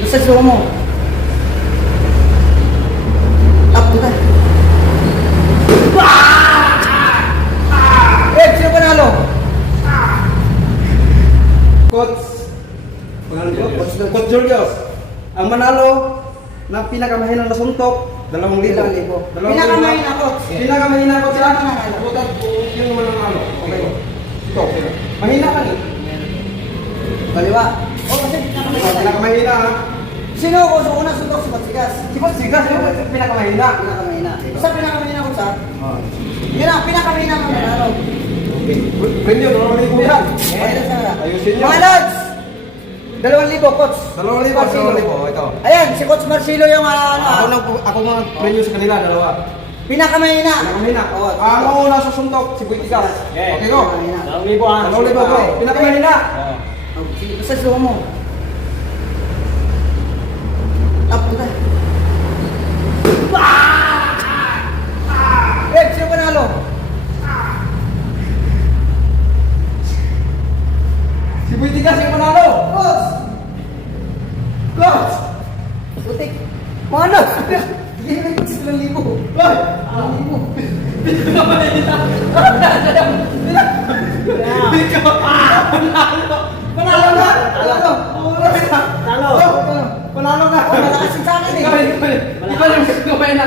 Basta suko mo. Up to that. Sino panalo? Coach Julius. Ang manalo ng pinakamahinang na suntok, 2,000. Pinakamahina, coach. Pinakamahina ko siya. Pinakamahina. Butat ko yung mananalo. Okay. Ito. Mahina ka ni. Kaliwa. Oh, kasi pinakamahina. Pinakamahina ha. Sino ko sa unang suntok si Batsigas? Si Coach Sigas yung pinakamahina. Pinakamahina. Basta pinakamahina ko sa. Yun ang pinakamahina ng manalo. Okay. Pwede yun, 2,000 yan. Ayusin nyo. Mga lads! 2,000, coach. 2,000. Ito. Ayan, si Coach Marcelo yung Ako mga premyo sa kanila, dalawa. pinakamahina. Pinakamahina. Oo. Ang una sa suntok, si Boy Tigas. Okay ko. Pinakamahina. 2,000 bro. Pinakamahina. Sige, basta suko mo. Up to that. Sino panalo? Si Boy Tigas yung manalo. Coach! Coach! Butik. Mana? Hindi na yung 9,000. Hoy! 9,000. Panalo na! Panalo na! Panalo na! Malakas yung sa akin eh. Ikaw yung kumain na.